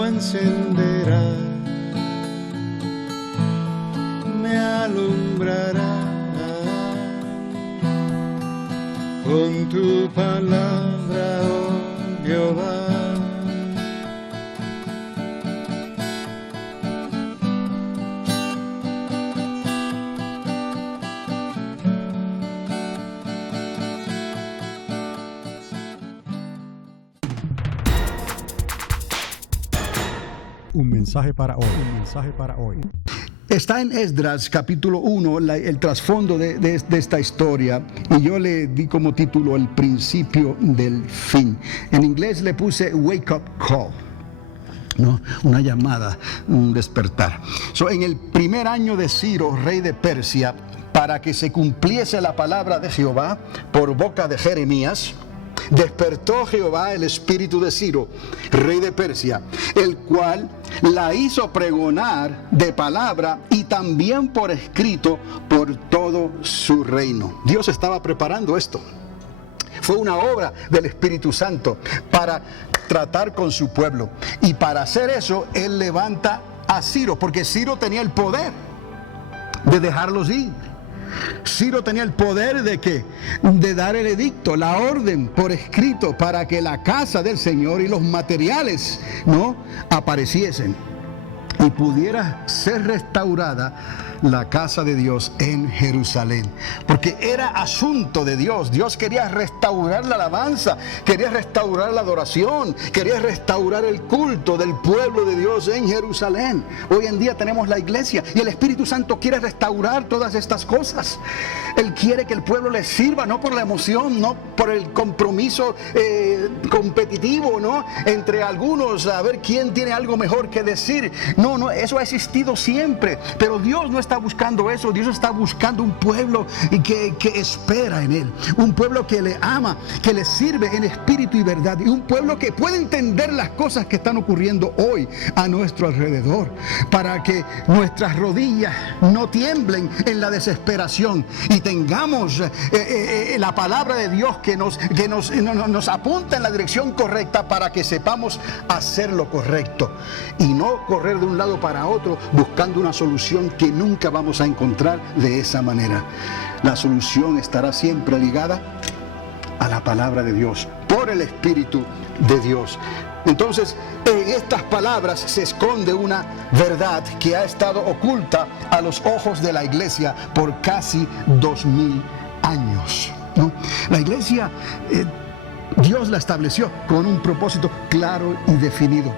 fuego encenderá, me alumbrará con tu palabra, oh Jehová. Un mensaje para hoy. Está en Esdras capítulo 1 el trasfondo de esta historia, y yo le di como título el principio del fin. En inglés le puse wake up call, ¿no? Una llamada, un despertar. En el primer año de Ciro, rey de Persia, para que se cumpliese la palabra de Jehová por boca de Jeremías, despertó Jehová el espíritu de Ciro, rey de Persia, el cual la hizo pregonar de palabra y también por escrito por todo su reino. Dios estaba preparando esto. Fue una obra del Espíritu Santo para tratar con su pueblo. Y para hacer eso, Él levanta a Ciro, porque Ciro tenía el poder de dejarlos ir. Ciro tenía el poder ¿de qué? De dar el edicto, la orden por escrito para que la casa del Señor y los materiales, ¿no?, apareciesen y pudiera ser restaurada la casa de Dios en Jerusalén, porque era asunto de Dios. Dios quería restaurar la alabanza, quería restaurar la adoración, quería restaurar el culto del pueblo de Dios en Jerusalén. Hoy en día tenemos la iglesia y el Espíritu Santo quiere restaurar todas estas cosas. Él quiere que el pueblo le sirva, no por la emoción, no por el compromiso competitivo, ¿no?, entre algunos, a ver quién tiene algo mejor que decir. No, eso ha existido siempre, pero Dios no está buscando eso. Dios está buscando un pueblo que espera en Él, un pueblo que le ama, que le sirve en espíritu y verdad, y un pueblo que puede entender las cosas que están ocurriendo hoy a nuestro alrededor, para que nuestras rodillas no tiemblen en la desesperación y tengamos la palabra de Dios que nos apunta en la dirección correcta, para que sepamos hacer lo correcto y no correr de un lado para otro buscando una solución que nunca vamos a encontrar de esa manera. La solución estará siempre ligada a la palabra de Dios, por el Espíritu de Dios. Entonces, en estas palabras se esconde una verdad que ha estado oculta a los ojos de la iglesia por casi 2000 años, ¿no? La iglesia, Dios la estableció con un propósito claro y definido.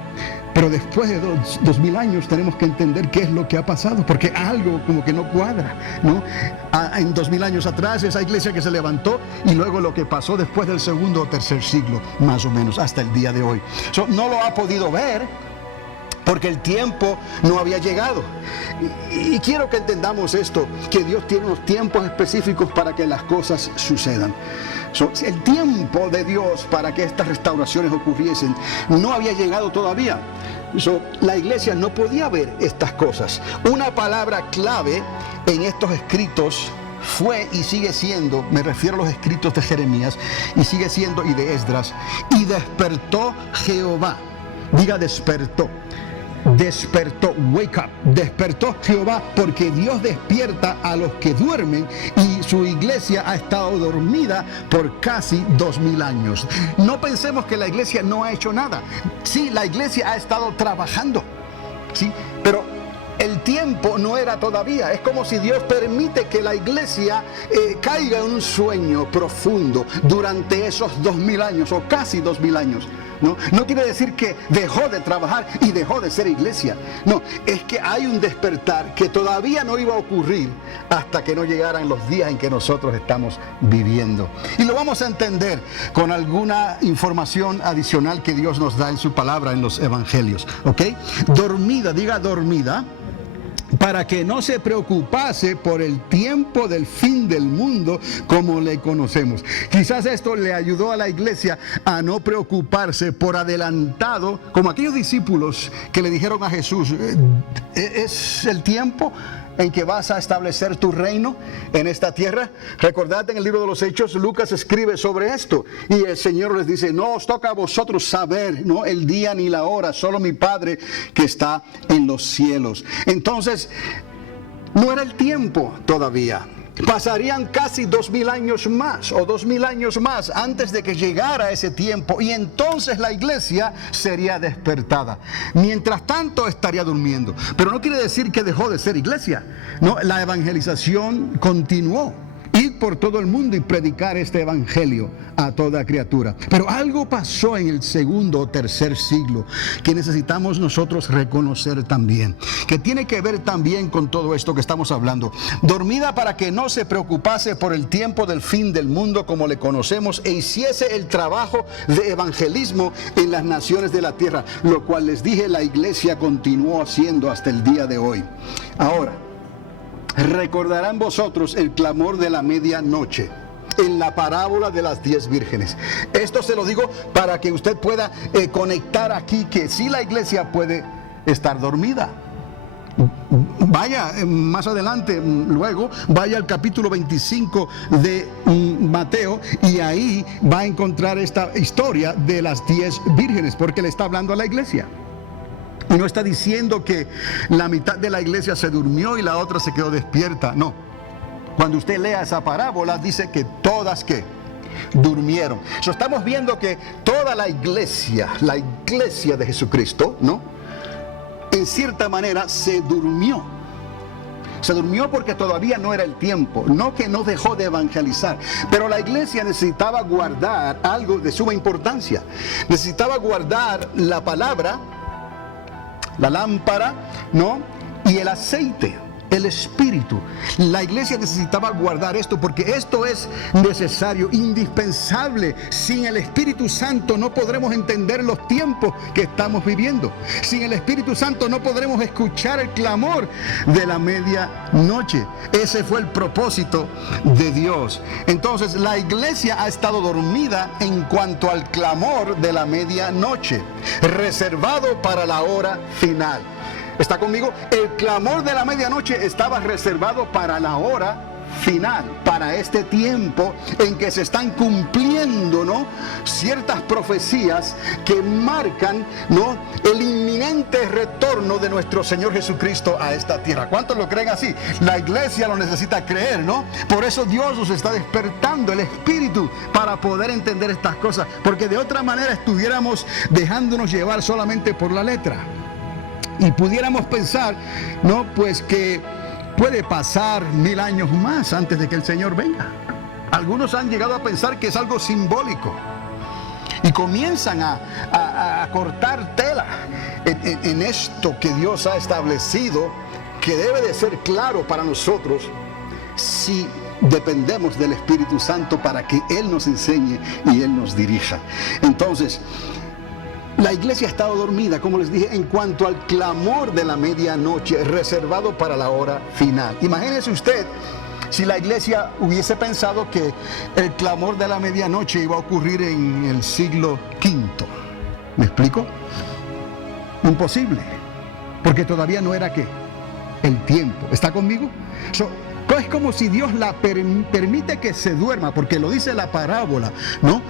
Pero después de 2000 años tenemos que entender qué es lo que ha pasado, porque algo como que no cuadra, ¿no? En 2000 años atrás, esa iglesia que se levantó, y luego lo que pasó después del segundo o tercer siglo, más o menos, hasta el día de hoy. No lo ha podido ver porque el tiempo no había llegado. Y quiero que entendamos esto, que Dios tiene unos tiempos específicos para que las cosas sucedan. El tiempo de Dios para que estas restauraciones ocurriesen no había llegado todavía. La iglesia no podía ver estas cosas. Una palabra clave en estos escritos fue y sigue siendo, me refiero a los escritos de Jeremías, y sigue siendo, y de Esdras, y despertó Jehová. Diga despertó. Despertó, wake up, despertó Jehová, porque Dios despierta a los que duermen, y su iglesia ha estado dormida por casi 2000 años. No pensemos que la iglesia no ha hecho nada. Sí, la iglesia ha estado trabajando, sí, pero el tiempo no era todavía. Es como si Dios permite que la iglesia caiga en un sueño profundo durante esos 2000 años o casi 2000 años. No quiere decir que dejó de trabajar y dejó de ser iglesia. No, es que hay un despertar que todavía no iba a ocurrir hasta que no llegaran los días en que nosotros estamos viviendo. Y lo vamos a entender con alguna información adicional que Dios nos da en su palabra en los evangelios. ¿Ok? Dormida, diga dormida, para que no se preocupase por el tiempo del fin del mundo como le conocemos. Quizás esto le ayudó a la iglesia a no preocuparse por adelantado, como aquellos discípulos que le dijeron a Jesús, ¿es el tiempo? en que vas a establecer tu reino en esta tierra? Recordad en el libro de los Hechos, Lucas escribe sobre esto y el Señor les dice: no os toca a vosotros saber, no el día ni la hora, solo mi Padre que está en los cielos. Entonces, no era el tiempo todavía. Pasarían casi 2000 años más o 2000 años más antes de que llegara ese tiempo, y entonces la iglesia sería despertada. Mientras tanto estaría durmiendo, pero no quiere decir que dejó de ser iglesia. No, la evangelización continuó. Ir por todo el mundo y predicar este evangelio a toda criatura. Pero algo pasó en el segundo o tercer siglo que necesitamos nosotros reconocer también, que tiene que ver también con todo esto que estamos hablando. Dormida para que no se preocupase por el tiempo del fin del mundo como le conocemos, e hiciese el trabajo de evangelismo en las naciones de la tierra, lo cual les dije, la iglesia continuó haciendo hasta el día de hoy. Ahora, recordarán vosotros el clamor de la medianoche en la parábola de las 10 vírgenes. Esto se lo digo para que usted pueda conectar aquí que sí, la iglesia puede estar dormida. Vaya más adelante, luego vaya al capítulo 25 de Mateo, y ahí va a encontrar esta historia de las 10 vírgenes, porque le está hablando a la iglesia. Y no está diciendo que la mitad de la iglesia se durmió y la otra se quedó despierta. No. Cuando usted lea esa parábola, dice que todas, ¿qué? Durmieron. Estamos viendo que toda la iglesia de Jesucristo, ¿no? En cierta manera se durmió. Se durmió porque todavía no era el tiempo, no que no dejó de evangelizar, pero la iglesia necesitaba guardar algo de suma importancia. Necesitaba guardar la palabra, la lámpara, ¿no? Y el aceite, el espíritu. La iglesia necesitaba guardar esto porque esto es necesario, indispensable. Sin el Espíritu Santo no podremos entender los tiempos que estamos viviendo. Sin el Espíritu Santo no podremos escuchar el clamor de la medianoche. Ese fue el propósito de Dios. Entonces, la iglesia ha estado dormida en cuanto al clamor de la medianoche, reservado para la hora final. ¿Está conmigo? El clamor de la medianoche estaba reservado para la hora final, para este tiempo en que se están cumpliendo, ¿no?, ciertas profecías que marcan, ¿no?, el inminente retorno de nuestro Señor Jesucristo a esta tierra. ¿Cuántos lo creen así? La iglesia lo necesita creer, ¿no? Por eso Dios nos está despertando el espíritu para poder entender estas cosas, porque de otra manera estuviéramos dejándonos llevar solamente por la letra. Y pudiéramos pensar, no, pues que puede pasar 1000 años más antes de que el Señor venga. Algunos han llegado a pensar que es algo simbólico y comienzan a cortar tela en esto que Dios ha establecido, que debe de ser claro para nosotros si dependemos del Espíritu Santo para que Él nos enseñe y Él nos dirija. Entonces, la iglesia ha estado dormida, como les dije, en cuanto al clamor de la medianoche, reservado para la hora final. Imagínese usted si la iglesia hubiese pensado que el clamor de la medianoche iba a ocurrir en el siglo V. ¿Me explico? Imposible, porque todavía no era, ¿qué?, el tiempo. ¿Está conmigo? Es como si Dios la permite que se duerma, porque lo dice la parábola, ¿no?,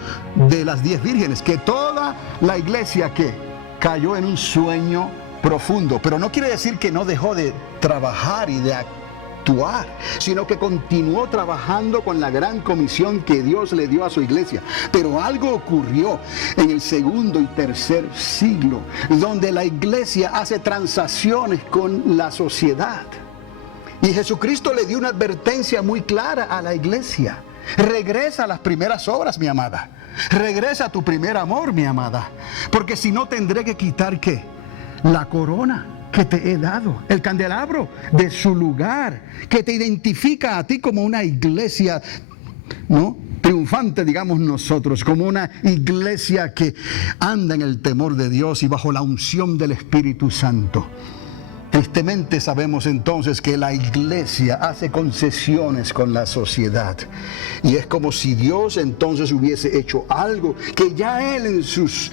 de las 10 vírgenes, que toda la iglesia que cayó en un sueño profundo. Pero no quiere decir que no dejó de trabajar y de actuar, sino que continuó trabajando con la gran comisión que Dios le dio a su iglesia. Pero algo ocurrió en el segundo y tercer siglo, donde la iglesia hace transacciones con la sociedad. Y Jesucristo le dio una advertencia muy clara a la iglesia. Regresa a las primeras obras, mi amada. Regresa a tu primer amor, mi amada. Porque si no, tendré que quitar, ¿qué?, la corona que te he dado, el candelabro de su lugar, que te identifica a ti como una iglesia, ¿no?, triunfante, digamos nosotros, como una iglesia que anda en el temor de Dios y bajo la unción del Espíritu Santo. Tristemente sabemos entonces que la iglesia hace concesiones con la sociedad, y es como si Dios entonces hubiese hecho algo que ya Él en sus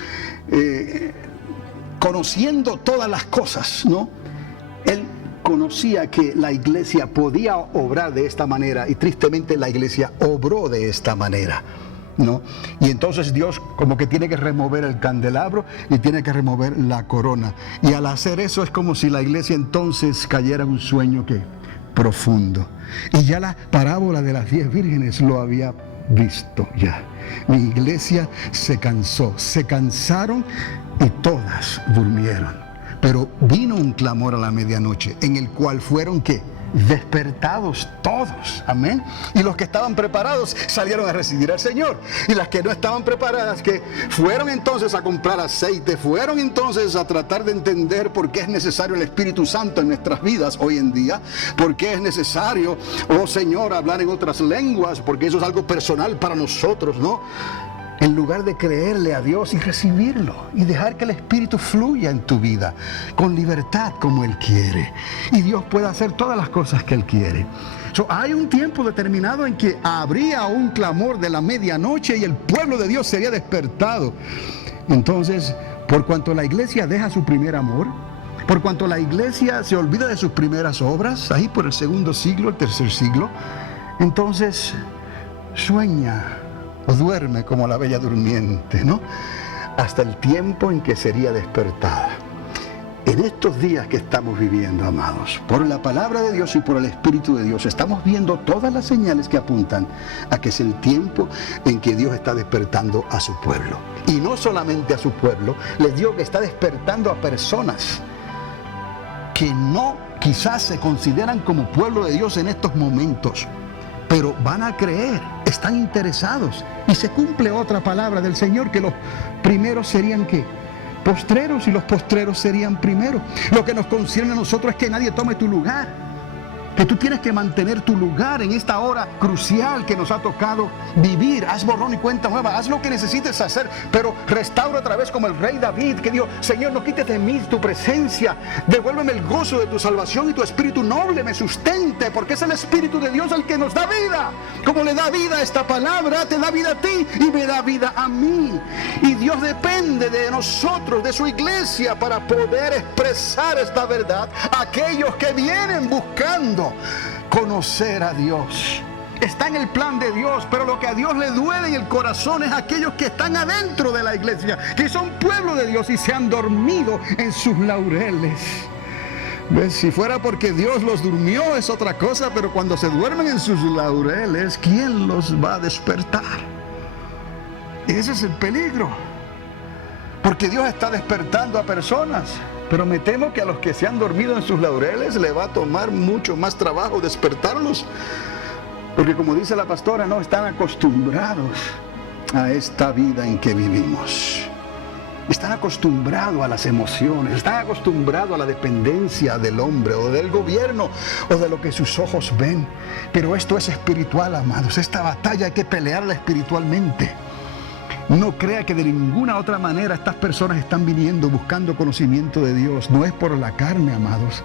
conociendo todas las cosas, ¿no?, Él conocía que la iglesia podía obrar de esta manera y tristemente la iglesia obró de esta manera, ¿no? Y entonces Dios como que tiene que remover el candelabro y tiene que remover la corona. Y al hacer eso es como si la iglesia entonces cayera en un sueño que profundo. Y ya la parábola de las 10 vírgenes lo había visto ya. Mi iglesia se cansó, se cansaron y todas durmieron. Pero vino un clamor a la medianoche en el cual fueron ¿qué? Despertados todos, amén. Y los que estaban preparados salieron a recibir al Señor, y las que no estaban preparadas, que fueron entonces a comprar aceite, fueron entonces a tratar de entender por qué es necesario el Espíritu Santo en nuestras vidas hoy en día, por qué es necesario, oh Señor, hablar en otras lenguas, porque eso es algo personal para nosotros, ¿no? En lugar de creerle a Dios y recibirlo y dejar que el Espíritu fluya en tu vida con libertad como Él quiere. Y Dios puede hacer todas las cosas que Él quiere. Hay un tiempo determinado en que habría un clamor de la medianoche y el pueblo de Dios sería despertado. Entonces, por cuanto la iglesia deja su primer amor, por cuanto la iglesia se olvida de sus primeras obras, ahí por el 2.º siglo, el 3.er siglo, entonces sueña o duerme como la bella durmiente, ¿no? Hasta el tiempo en que sería despertada. En estos días que estamos viviendo, amados, por la palabra de Dios y por el Espíritu de Dios, estamos viendo todas las señales que apuntan a que es el tiempo en que Dios está despertando a su pueblo. Y no solamente a su pueblo, les digo que está despertando a personas que no quizás se consideran como pueblo de Dios en estos momentos, pero van a creer, están interesados. Y se cumple otra palabra del Señor, que los primeros serían ¿qué? Postreros, y los postreros serían primeros. Lo que nos concierne a nosotros es que nadie tome tu lugar, que tú tienes que mantener tu lugar en esta hora crucial que nos ha tocado vivir. Haz borrón y cuenta nueva, haz lo que necesites hacer, pero restaura otra vez como el rey David, que dijo: Señor, no quites de mí tu presencia, devuélveme el gozo de tu salvación y tu espíritu noble me sustente, porque es el Espíritu de Dios el que nos da vida. Como le da vida a esta palabra, te da vida a ti y me da vida a mí. Y Dios depende de nosotros, de su iglesia, para poder expresar esta verdad a aquellos que vienen buscando conocer a Dios. Está en el plan de Dios, pero lo que a Dios le duele en el corazón es aquellos que están adentro de la iglesia, que son pueblo de Dios y se han dormido en sus laureles. ¿Ves? Si fuera porque Dios los durmió es otra cosa, pero cuando se duermen en sus laureles, ¿quién los va a despertar? Ese es el peligro, porque Dios está despertando a personas, pero me temo que a los que se han dormido en sus laureles le va a tomar mucho más trabajo despertarlos, porque como dice la pastora, no están acostumbrados a esta vida en que vivimos. Están acostumbrados a las emociones, están acostumbrados a la dependencia del hombre o del gobierno o de lo que sus ojos ven. Pero esto es espiritual, amados. Esta batalla hay que pelearla espiritualmente. No crea que de ninguna otra manera estas personas están viniendo buscando conocimiento de Dios. No es por la carne, amados.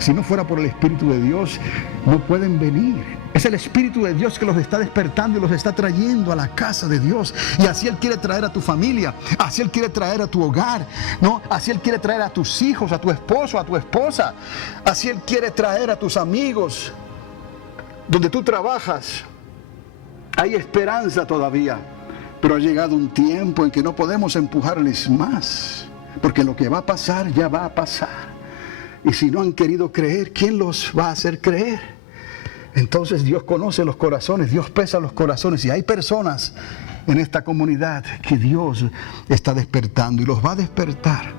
Si no fuera por el Espíritu de Dios, no pueden venir. Es el Espíritu de Dios que los está despertando y los está trayendo a la casa de Dios. Y así Él quiere traer a tu familia, así Él quiere traer a tu hogar, ¿no? Así Él quiere traer a tus hijos, a tu esposo, a tu esposa. Así Él quiere traer a tus amigos. Donde tú trabajas, hay esperanza todavía. Pero ha llegado un tiempo en que no podemos empujarles más, porque lo que va a pasar ya va a pasar. Y si no han querido creer, ¿quién los va a hacer creer? Entonces Dios conoce los corazones, Dios pesa los corazones, y hay personas en esta comunidad que Dios está despertando y los va a despertar.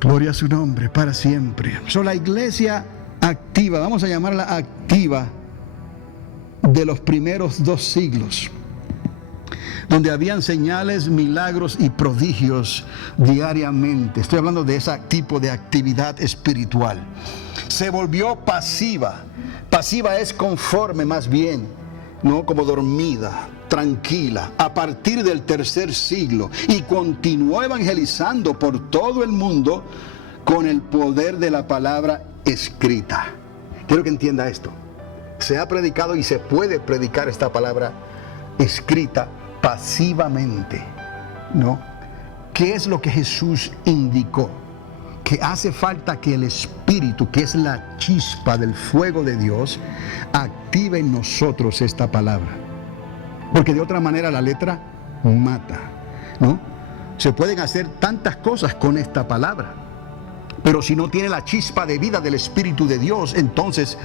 Gloria a su nombre para siempre. La iglesia activa, vamos a llamarla activa, de los primeros 2 siglos, donde habían señales, milagros y prodigios diariamente. Estoy hablando de ese tipo de actividad espiritual. Se volvió pasiva. Pasiva es conforme, más bien, ¿no? Como dormida, tranquila, a partir del 3.er siglo, y continuó evangelizando por todo el mundo con el poder de la palabra escrita. Quiero que entienda esto. Se ha predicado y se puede predicar esta palabra escrita pasivamente, ¿no? ¿Qué es lo que Jesús indicó? que hace falta que el Espíritu, que es la chispa del fuego de Dios, active en nosotros esta palabra. Porque de otra manera la letra mata, ¿no? Se pueden hacer tantas cosas con esta palabra, pero si no tiene la chispa de vida del Espíritu de Dios, entonces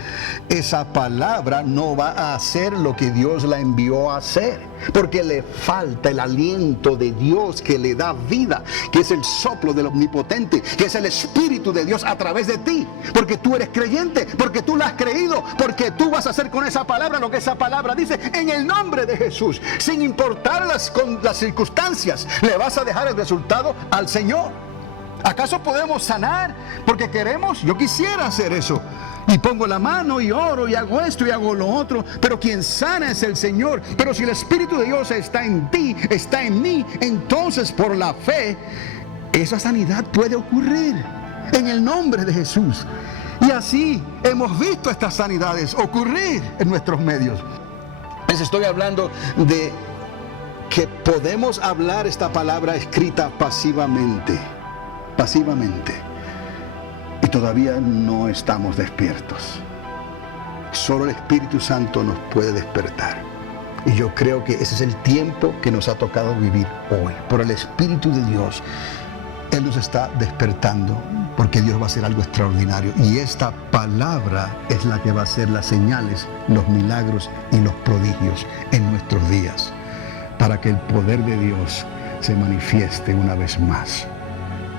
esa palabra no va a hacer lo que Dios la envió a hacer, porque le falta el aliento de Dios que le da vida, que es el soplo del Omnipotente, que es el Espíritu de Dios a través de ti, porque tú eres creyente, porque tú la has creído, porque tú vas a hacer con esa palabra lo que esa palabra dice, en el nombre de Jesús, sin importar las circunstancias, le vas a dejar el resultado al Señor. ¿Acaso podemos sanar porque queremos? Yo quisiera hacer eso. Y pongo la mano y oro y hago esto y hago lo otro. Pero quien sana es el Señor. Pero si el Espíritu de Dios está en ti, está en mí, entonces por la fe, esa sanidad puede ocurrir en el nombre de Jesús. Y así hemos visto estas sanidades ocurrir en nuestros medios. Les estoy hablando de que podemos hablar esta palabra escrita pasivamente. Y todavía no estamos despiertos. Solo el Espíritu Santo nos puede despertar. Y yo creo que ese es el tiempo que nos ha tocado vivir hoy. Por el Espíritu de Dios, Él nos está despertando, porque Dios va a hacer algo extraordinario. Y esta palabra es la que va a hacer las señales, los milagros y los prodigios en nuestros días, para que el poder de Dios se manifieste una vez más,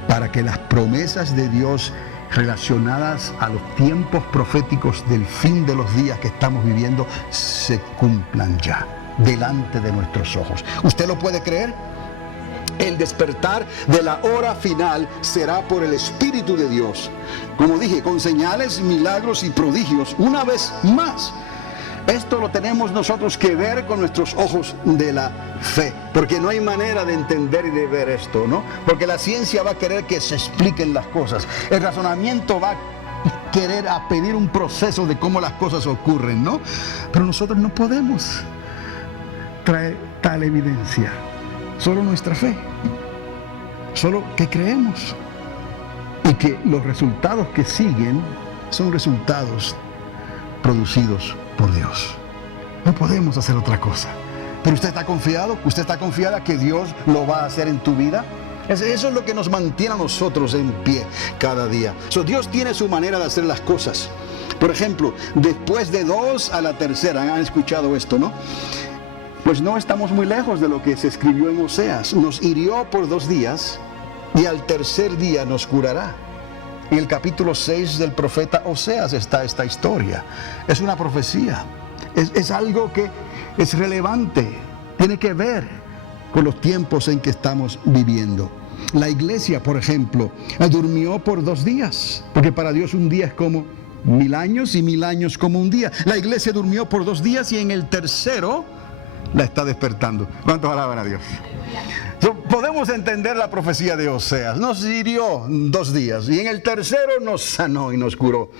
para que las promesas de Dios relacionadas a los tiempos proféticos del fin de los días que estamos viviendo se cumplan ya delante de nuestros ojos. ¿Usted lo puede creer? El despertar de la hora final será por el Espíritu de Dios, como dije, con señales, milagros y prodigios una vez más. Esto lo tenemos nosotros que ver con nuestros ojos de la fe, porque no hay manera de entender y de ver esto, ¿no? Porque la ciencia va a querer que se expliquen las cosas, el razonamiento va a querer a pedir un proceso de cómo las cosas ocurren, ¿no? Pero nosotros no podemos traer tal evidencia, solo nuestra fe, solo que creemos, y que los resultados que siguen son resultados producidos por Dios. No podemos hacer otra cosa. Pero usted está confiado, usted está confiada que Dios lo va a hacer en tu vida. Eso es lo que nos mantiene a nosotros en pie cada día. Dios tiene su manera de hacer las cosas. Por ejemplo, después de 2 a la tercera, han escuchado esto, ¿no? Pues no estamos muy lejos de lo que se escribió en Oseas. Nos hirió por 2 días y al tercer día nos curará. En el capítulo 6 del profeta Oseas está esta historia. Es una profecía. Es algo que es relevante. Tiene que ver con los tiempos en que estamos viviendo. La iglesia, por ejemplo, durmió por 2 días. Porque para Dios un día es como 1000 años y 1000 años como un día. La iglesia durmió por 2 días y en el tercero la está despertando. ¿Cuántos alaban a Dios? Podemos entender la profecía de Oseas. Nos hirió 2 días y en el tercero nos sanó y nos curó.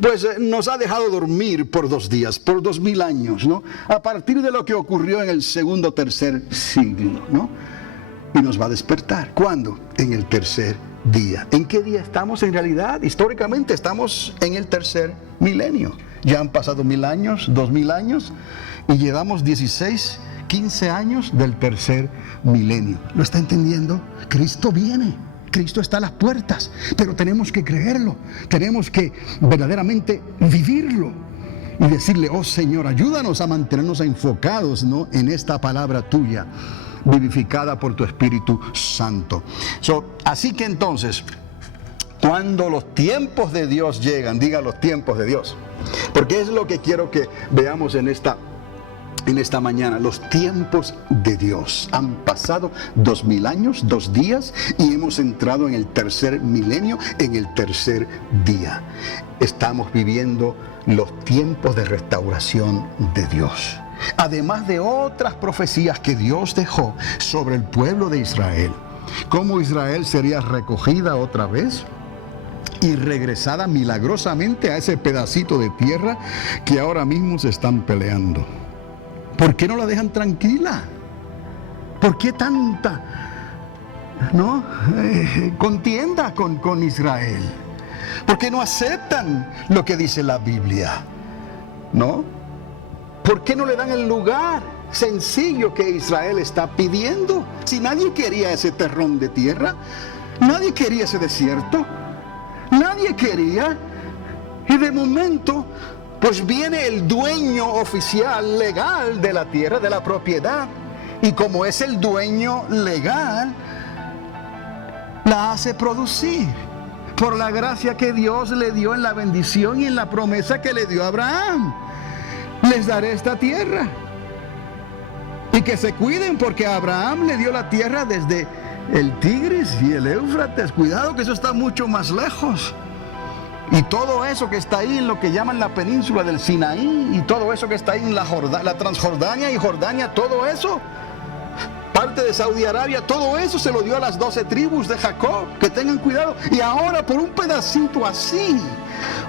Pues nos ha dejado dormir por 2 días, por 2000 años, ¿no? A partir de lo que ocurrió en el segundo, tercer siglo, ¿no? Y nos va a despertar. ¿Cuándo? En el tercer día. ¿En qué día estamos en realidad? Históricamente estamos en el tercer milenio. Ya han pasado 1000 años, 2000 años y llevamos 16, 15 años del tercer milenio. ¿Lo está entendiendo? Cristo viene. Cristo está a las puertas, pero tenemos que creerlo, tenemos que verdaderamente vivirlo y decirle: oh Señor, ayúdanos a mantenernos enfocados, ¿no?, en esta palabra tuya, vivificada por tu Espíritu Santo. Así que entonces, cuando los tiempos de Dios llegan, diga los tiempos de Dios, porque es lo que quiero que veamos en esta mañana. Los tiempos de Dios. Han pasado 2000 años, 2 días, y hemos entrado en el tercer milenio, en el tercer día. Estamos viviendo los tiempos de restauración de Dios. Además de otras profecías que Dios dejó sobre el pueblo de Israel. Cómo Israel sería recogida otra vez y regresada milagrosamente a ese pedacito de tierra que ahora mismo se están peleando. ¿Por qué no la dejan tranquila? ¿Por qué tanta ¿no? Contienda con Israel. ¿Por qué no aceptan lo que dice la Biblia? ¿No? ¿Por qué no le dan el lugar sencillo que Israel está pidiendo? Si nadie quería ese terrón de tierra, nadie quería ese desierto, nadie quería. Y de momento, pues viene el dueño oficial legal de la tierra, de la propiedad. Y como es el dueño legal, la hace producir. Por la gracia que Dios le dio en la bendición y en la promesa que le dio a Abraham. Les daré esta tierra. Y que se cuiden, porque a Abraham le dio la tierra desde el Tigris y el Éufrates. Cuidado que eso está mucho más lejos. Y todo eso que está ahí en lo que llaman la península del Sinaí, y todo eso que está ahí en la Transjordania y Jordania, todo eso, parte de Saudi Arabia, todo eso se lo dio a las 12 tribus de Jacob. Que tengan cuidado. Y ahora por un pedacito así,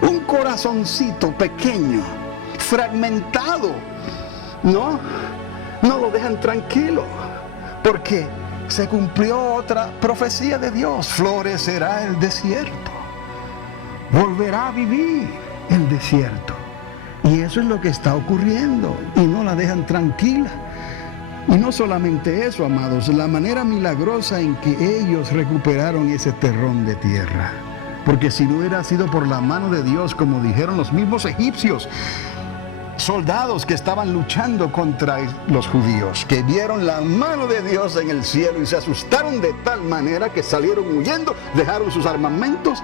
un corazoncito pequeño, fragmentado, no lo dejan tranquilo, porque se cumplió otra profecía de Dios. Florecerá el desierto, volverá a vivir el desierto. Y eso es lo que está ocurriendo, y no la dejan tranquila. Y no solamente eso, amados, la manera milagrosa en que ellos recuperaron ese terrón de tierra. Porque si no hubiera sido por la mano de Dios, como dijeron los mismos egipcios, soldados que estaban luchando contra los judíos, que vieron la mano de Dios en el cielo y se asustaron de tal manera que salieron huyendo, dejaron sus armamentos.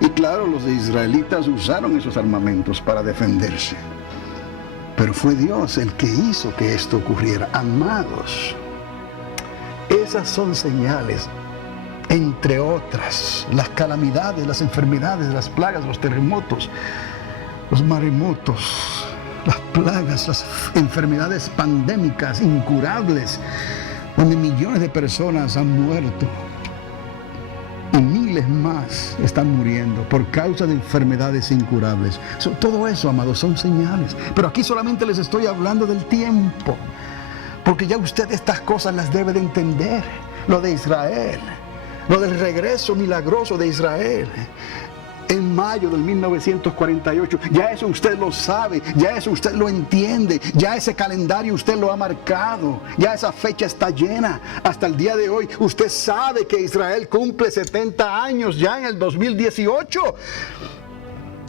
Y claro, los israelitas usaron esos armamentos para defenderse. Pero fue Dios el que hizo que esto ocurriera. Amados, esas son señales, entre otras, las calamidades, las enfermedades, las plagas, los terremotos, los maremotos, las plagas, las enfermedades pandémicas, incurables, donde millones de personas han muerto. Y miles más están muriendo por causa de enfermedades incurables. Todo eso, amados, son señales. Pero aquí solamente les estoy hablando del tiempo, porque ya usted estas cosas las debe de entender. Lo de Israel, lo del regreso milagroso de Israel en mayo del 1948, ya eso usted lo sabe, ya eso usted lo entiende, ya ese calendario usted lo ha marcado, ya esa fecha está llena. Hasta el día de hoy usted sabe que Israel cumple 70 años ya en el 2018,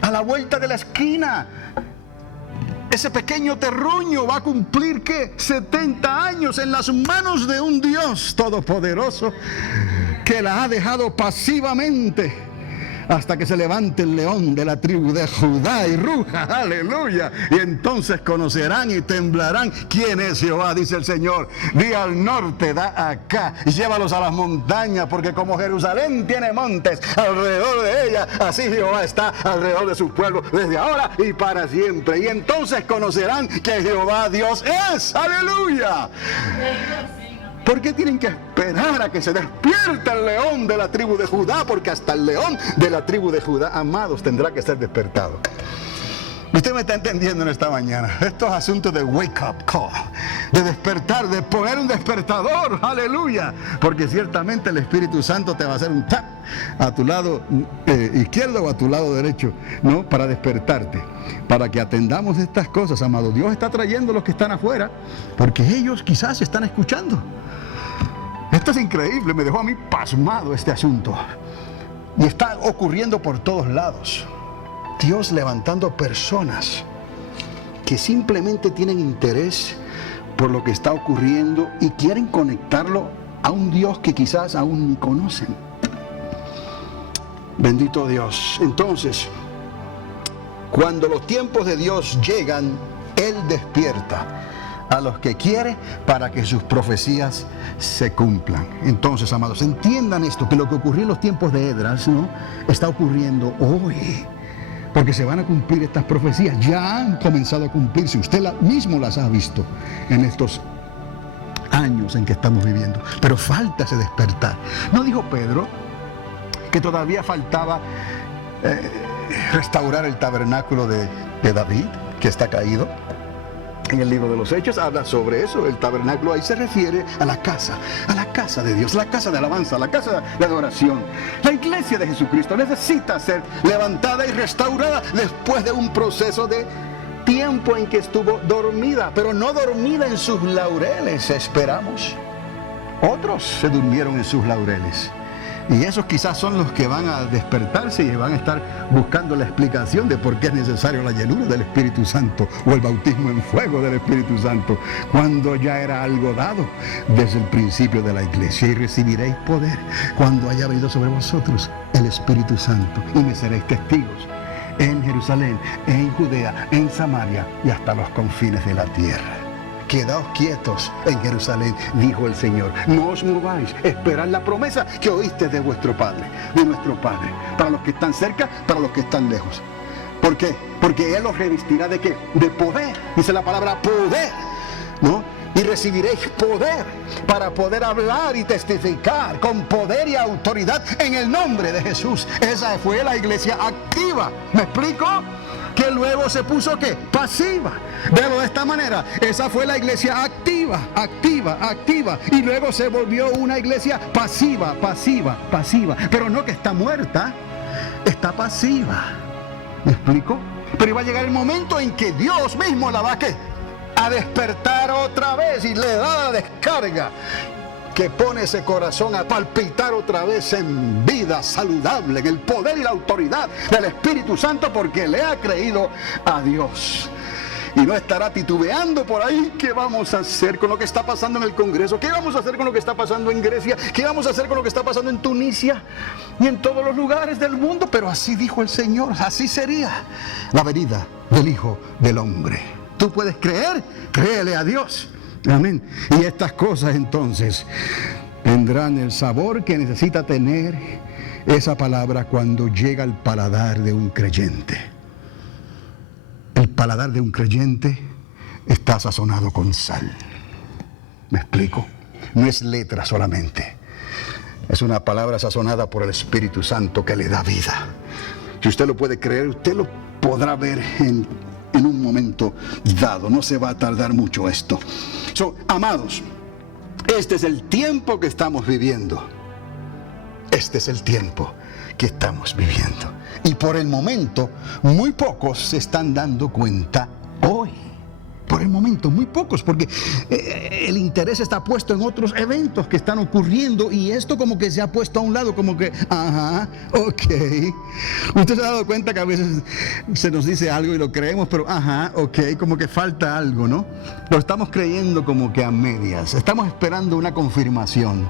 a la vuelta de la esquina. Ese pequeño terruño va a cumplir, ¿qué? 70 años en las manos de un Dios todopoderoso que la ha dejado pasivamente hasta que se levante el león de la tribu de Judá y ruja, aleluya. Y entonces conocerán y temblarán quién es Jehová, dice el Señor. Di al norte, da acá, y llévalos a las montañas, porque como Jerusalén tiene montes alrededor de ella, así Jehová está alrededor de su pueblo, desde ahora y para siempre. Y entonces conocerán que Jehová Dios es, aleluya. ¿Por qué tienen que esperar a que se despierte el león de la tribu de Judá? Porque hasta el león de la tribu de Judá, amados, tendrá que ser despertado. Usted me está entendiendo en esta mañana. Estos asuntos de wake up call, de despertar, de poner un despertador, aleluya. Porque ciertamente el Espíritu Santo te va a hacer un tap a tu lado izquierdo o a tu lado derecho, ¿no? Para despertarte, para que atendamos estas cosas, amado. Dios está trayendo a los que están afuera, porque ellos quizás están escuchando. Esto es increíble, me dejó a mí pasmado este asunto. Y está ocurriendo por todos lados. Dios levantando personas que simplemente tienen interés por lo que está ocurriendo y quieren conectarlo a un Dios que quizás aún ni conocen. Bendito Dios. Entonces, cuando los tiempos de Dios llegan, Él despierta a los que quiere para que sus profecías se cumplan. Entonces, amados, entiendan esto, que lo que ocurrió en los tiempos de Esdras, ¿no?, está ocurriendo hoy. Porque se van a cumplir estas profecías, ya han comenzado a cumplirse, usted mismo las ha visto en estos años en que estamos viviendo, pero falta ese despertar. ¿No dijo Pedro que todavía faltaba restaurar el tabernáculo de David, que está caído? En el libro de los Hechos habla sobre eso. El tabernáculo ahí se refiere a la casa de Dios, la casa de alabanza, la casa de adoración. La iglesia de Jesucristo necesita ser levantada y restaurada después de un proceso de tiempo en que estuvo dormida, pero no dormida en sus laureles, esperamos. Otros se durmieron en sus laureles. Y esos quizás son los que van a despertarse y van a estar buscando la explicación de por qué es necesario la llenura del Espíritu Santo o el bautismo en fuego del Espíritu Santo, cuando ya era algo dado desde el principio de la iglesia. Y recibiréis poder cuando haya venido sobre vosotros el Espíritu Santo, y me seréis testigos en Jerusalén, en Judea, en Samaria y hasta los confines de la tierra. Quedaos quietos en Jerusalén, dijo el Señor. No os mováis, esperad la promesa que oíste de vuestro Padre, de nuestro Padre. Para los que están cerca, para los que están lejos. ¿Por qué? Porque Él os revestirá ¿de qué? De poder. Dice la palabra poder, ¿no? Y recibiréis poder para poder hablar y testificar con poder y autoridad en el nombre de Jesús. Esa fue la iglesia activa. ¿Me explico? Que luego se puso ¿qué? Pasiva. Velo de esta manera. Esa fue la iglesia activa. Y luego se volvió una iglesia pasiva. Pero no que está muerta, está pasiva. ¿Me explico? Pero iba a llegar el momento en que Dios mismo la va a despertar otra vez y le da la descarga que pone ese corazón a palpitar otra vez en vida saludable, en el poder y la autoridad del Espíritu Santo, porque le ha creído a Dios. Y no estará titubeando por ahí. ¿Qué vamos a hacer con lo que está pasando en el Congreso? ¿Qué vamos a hacer con lo que está pasando en Grecia? ¿Qué vamos a hacer con lo que está pasando en Tunisia? Y en todos los lugares del mundo. Pero así dijo el Señor, así sería la venida del Hijo del Hombre. ¿Tú puedes creer? Créele a Dios. Amén. Y estas cosas entonces tendrán el sabor que necesita tener esa palabra cuando llega al paladar de un creyente. El paladar de un creyente está sazonado con sal. ¿Me explico? No es letra solamente. Es una palabra sazonada por el Espíritu Santo que le da vida. Si usted lo puede creer, usted lo podrá ver en un momento dado. No se va a tardar mucho esto. Amados, este es el tiempo que estamos viviendo. Este es el tiempo que estamos viviendo. Y por el momento, muy pocos se están dando cuenta hoy. Por el momento, muy pocos, porque el interés está puesto en otros eventos que están ocurriendo y esto como que se ha puesto a un lado, como que, Usted se ha dado cuenta que a veces se nos dice algo y lo creemos, pero como que falta algo, ¿no? Lo estamos creyendo como que a medias, estamos esperando una confirmación.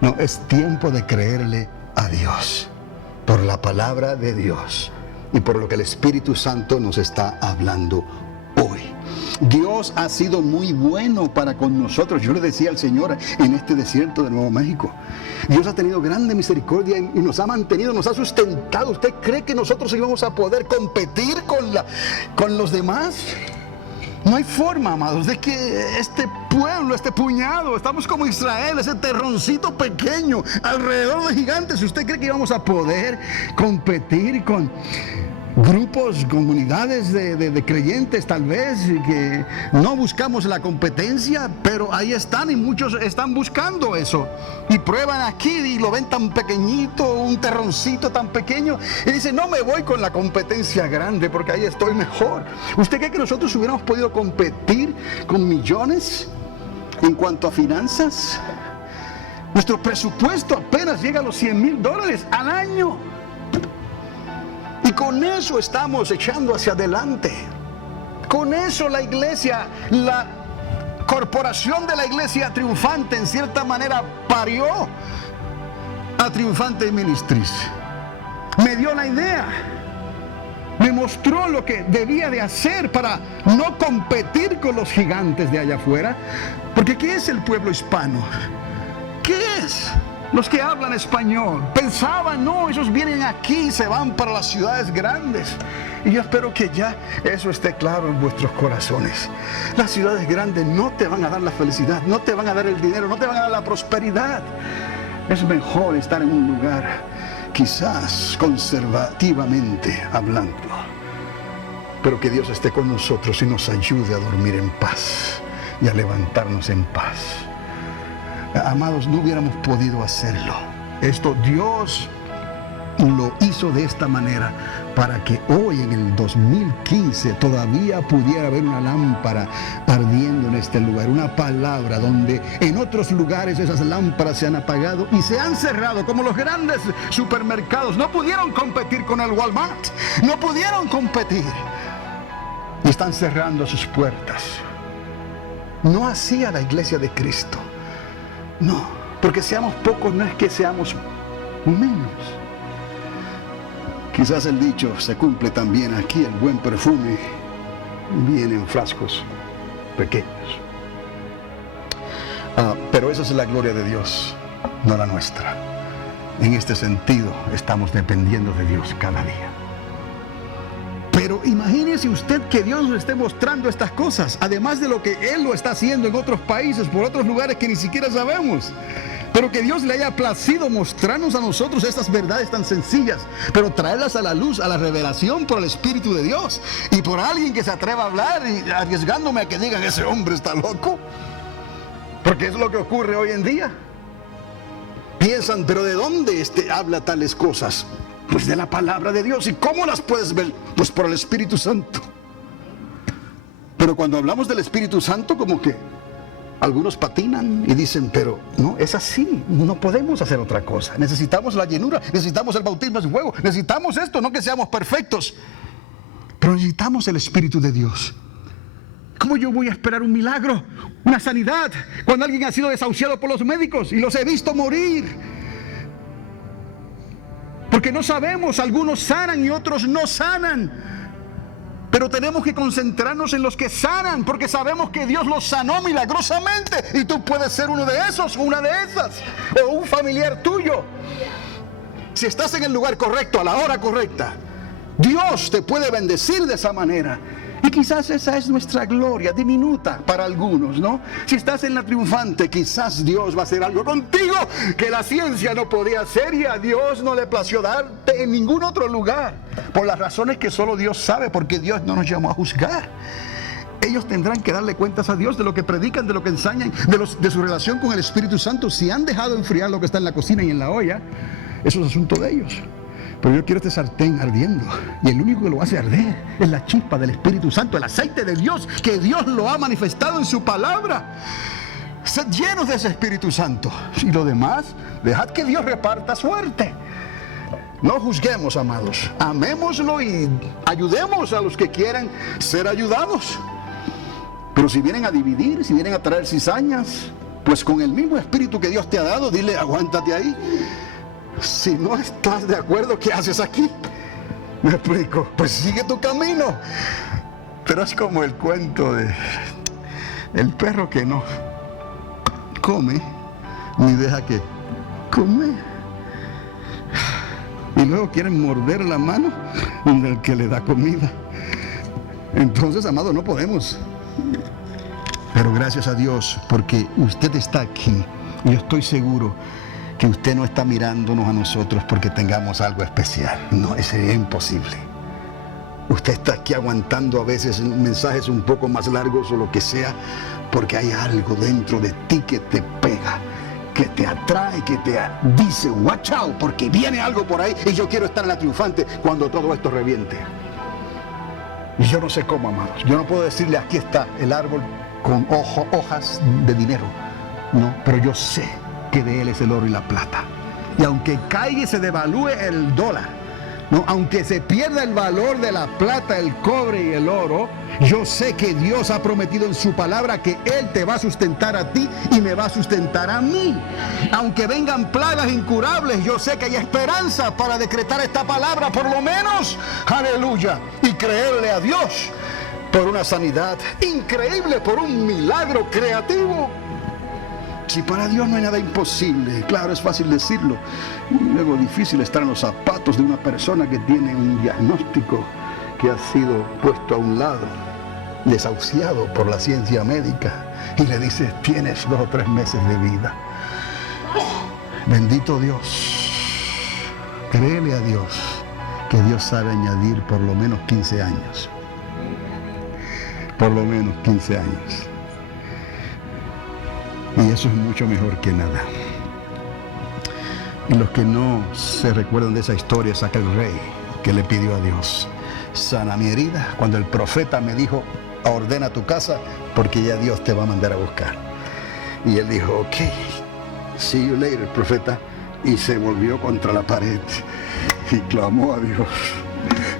No, es tiempo de creerle a Dios, por la palabra de Dios y por lo que el Espíritu Santo nos está hablando hoy. Dios ha sido muy bueno para con nosotros. Yo le decía al Señor en este desierto de Nuevo México, Dios ha tenido grande misericordia y nos ha mantenido, nos ha sustentado. ¿Usted cree que nosotros íbamos a poder competir con los demás? No hay forma, amados, de que este pueblo, este puñado, estamos como Israel, ese terroncito pequeño alrededor de gigantes. ¿Usted cree que íbamos a poder competir con grupos, comunidades de creyentes tal vez, que no buscamos la competencia, pero ahí están y muchos están buscando eso y prueban aquí y lo ven tan pequeñito, un terroncito tan pequeño y dicen, no me voy con la competencia grande porque ahí estoy mejor. ¿Usted cree que nosotros hubiéramos podido competir con millones en cuanto a finanzas? Nuestro presupuesto apenas llega a los $100,000 al año. Y con eso estamos echando hacia adelante. Con eso la iglesia, la corporación de la iglesia triunfante, en cierta manera parió a Triunfante Ministries. Me dio la idea. Me mostró lo que debía de hacer para no competir con los gigantes de allá afuera. Porque ¿qué es el pueblo hispano? ¿Qué es? Los que hablan español pensaban, no, esos vienen aquí y se van para las ciudades grandes. Y yo espero que ya eso esté claro en vuestros corazones. Las ciudades grandes no te van a dar la felicidad, no te van a dar el dinero, no te van a dar la prosperidad. Es mejor estar en un lugar, quizás conservativamente hablando, pero que Dios esté con nosotros y nos ayude a dormir en paz y a levantarnos en paz. Amados, no hubiéramos podido hacerlo. Esto Dios lo hizo de esta manera para que hoy en el 2015 todavía pudiera haber una lámpara ardiendo en este lugar, una palabra donde en otros lugares esas lámparas se han apagado y se han cerrado, como los grandes supermercados. No pudieron competir con el Walmart, no pudieron competir y están cerrando sus puertas. No hacía la iglesia de Cristo, no, porque seamos pocos no es que seamos menos. Quizás el dicho se cumple también aquí: el buen perfume viene en frascos pequeños. Pero esa es la gloria de Dios, no la nuestra. En este sentido estamos dependiendo de Dios cada día. Pero imagínese usted que Dios nos esté mostrando estas cosas, además de lo que Él lo está haciendo en otros países, por otros lugares que ni siquiera sabemos. Pero que Dios le haya placido mostrarnos a nosotros estas verdades tan sencillas, pero traerlas a la luz, a la revelación por el Espíritu de Dios y por alguien que se atreva a hablar y arriesgándome a que digan: ese hombre está loco. Porque es lo que ocurre hoy en día. Piensan: pero ¿de dónde habla tales cosas? Pues de la palabra de Dios. ¿Y cómo las puedes ver? Pues por el Espíritu Santo. Pero cuando hablamos del Espíritu Santo, como que algunos patinan y dicen: pero no, es así, no podemos hacer otra cosa. Necesitamos la llenura, necesitamos el bautismo de fuego, necesitamos esto, no que seamos perfectos, pero necesitamos el Espíritu de Dios. ¿Cómo yo voy a esperar un milagro, una sanidad, cuando alguien ha sido desahuciado por los médicos y los he visto morir? Porque no sabemos, algunos sanan y otros no sanan. Pero tenemos que concentrarnos en los que sanan, porque sabemos que Dios los sanó milagrosamente. Y tú puedes ser uno de esos, una de esas, o un familiar tuyo. Si estás en el lugar correcto, a la hora correcta, Dios te puede bendecir de esa manera. Y quizás esa es nuestra gloria, diminuta para algunos, ¿no? Si estás en la triunfante, quizás Dios va a hacer algo contigo que la ciencia no podía hacer y a Dios no le plació darte en ningún otro lugar, por las razones que solo Dios sabe, porque Dios no nos llamó a juzgar. Ellos tendrán que darle cuentas a Dios de lo que predican, de lo que enseñan, de su relación con el Espíritu Santo. Si han dejado enfriar lo que está en la cocina y en la olla, eso es asunto de ellos. Pero yo quiero este sartén ardiendo, y el único que lo hace arder es la chispa del Espíritu Santo, el aceite de Dios, que Dios lo ha manifestado en su palabra. Sed llenos de ese Espíritu Santo, y lo demás, dejad que Dios reparta suerte. No juzguemos, amados, amémoslo y ayudemos a los que quieren ser ayudados. Pero si vienen a dividir, si vienen a traer cizañas, pues con el mismo Espíritu que Dios te ha dado, dile: aguántate ahí. Si no estás de acuerdo, ¿qué haces aquí? Me explico, pues sigue tu camino. Pero es como el cuento de el perro que no come ni deja que come, y luego quieren morder la mano del que le da comida. Entonces, amado, no podemos. Pero gracias a Dios, porque usted está aquí, y yo estoy seguro que usted no está mirándonos a nosotros porque tengamos algo especial. No, eso es imposible. Usted está aquí aguantando a veces mensajes un poco más largos o lo que sea, porque hay algo dentro de ti que te pega, que te atrae, que te dice: watch out, porque viene algo por ahí y yo quiero estar en la triunfante cuando todo esto reviente. Y yo no sé cómo, amados. Yo no puedo decirle: aquí está el árbol con hojas de dinero. No, pero yo sé que de Él es el oro y la plata. Y aunque caiga y se devalúe el dólar, ¿no? Aunque se pierda el valor de la plata, el cobre y el oro, yo sé que Dios ha prometido en su palabra que Él te va a sustentar a ti y me va a sustentar a mí. Aunque vengan plagas incurables, yo sé que hay esperanza para decretar esta palabra, por lo menos, aleluya, y creerle a Dios por una sanidad increíble, por un milagro creativo. Si para Dios no hay nada imposible, claro, es fácil decirlo. Luego difícil estar en los zapatos de una persona que tiene un diagnóstico que ha sido puesto a un lado, desahuciado por la ciencia médica, y le dice: tienes 2 o 3 meses de vida. Bendito Dios. Créele a Dios que Dios sabe añadir por lo menos 15 años. por lo menos 15 años. Y eso es mucho mejor que nada. Y los que no se recuerdan de esa historia, es aquel rey que le pidió a Dios: sana mi herida, cuando el profeta me dijo: ordena tu casa porque ya Dios te va a mandar a buscar. Y él dijo: ok, see you later, profeta. Y se volvió contra la pared y clamó a Dios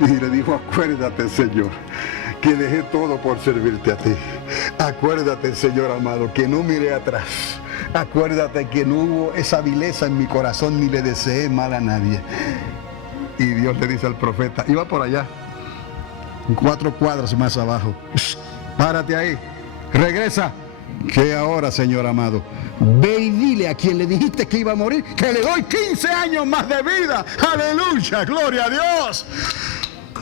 y le dijo: acuérdate, Señor, que dejé todo por servirte a ti. Acuérdate, Señor amado, que no miré atrás. Acuérdate que no hubo esa vileza en mi corazón ni le deseé mal a nadie. Y Dios le dice al profeta: iba por allá, 4 cuadras más abajo, párate ahí, regresa. Que ahora, Señor amado, ve y dile a quien le dijiste que iba a morir que le doy 15 años más de vida. Aleluya, gloria a Dios.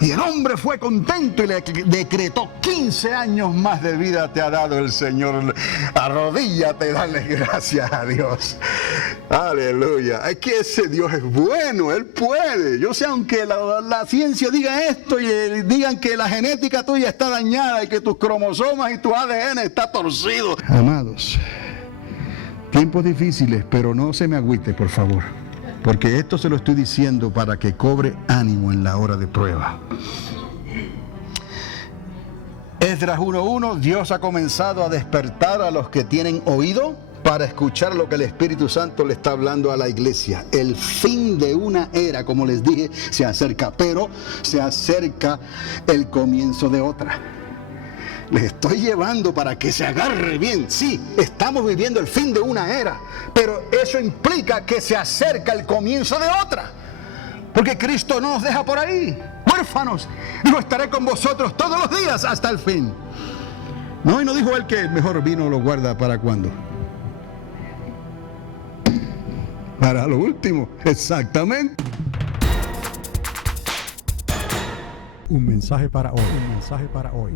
Y el hombre fue contento y le decretó: 15 años más de vida te ha dado el Señor. Arrodíllate, dale gracias a Dios. Aleluya. Es que ese Dios es bueno, Él puede. Yo sé, aunque la ciencia diga esto y digan que la genética tuya está dañada y que tus cromosomas y tu ADN está torcido. Amados, tiempos difíciles, pero no se me agüite, por favor. Porque esto se lo estoy diciendo para que cobre ánimo en la hora de prueba. Esdras 1:1, Dios ha comenzado a despertar a los que tienen oído para escuchar lo que el Espíritu Santo le está hablando a la iglesia. El fin de una era, como les dije, se acerca, pero se acerca el comienzo de otra. Les estoy llevando para que se agarre bien. Sí, estamos viviendo el fin de una era, pero eso implica que se acerca el comienzo de otra. Porque Cristo no nos deja por ahí, huérfanos. Dijo: estaré con vosotros todos los días hasta el fin. No, y no dijo Él que el mejor vino lo guarda para ¿cuándo? Para lo último, exactamente. Un mensaje para hoy. Un mensaje para hoy.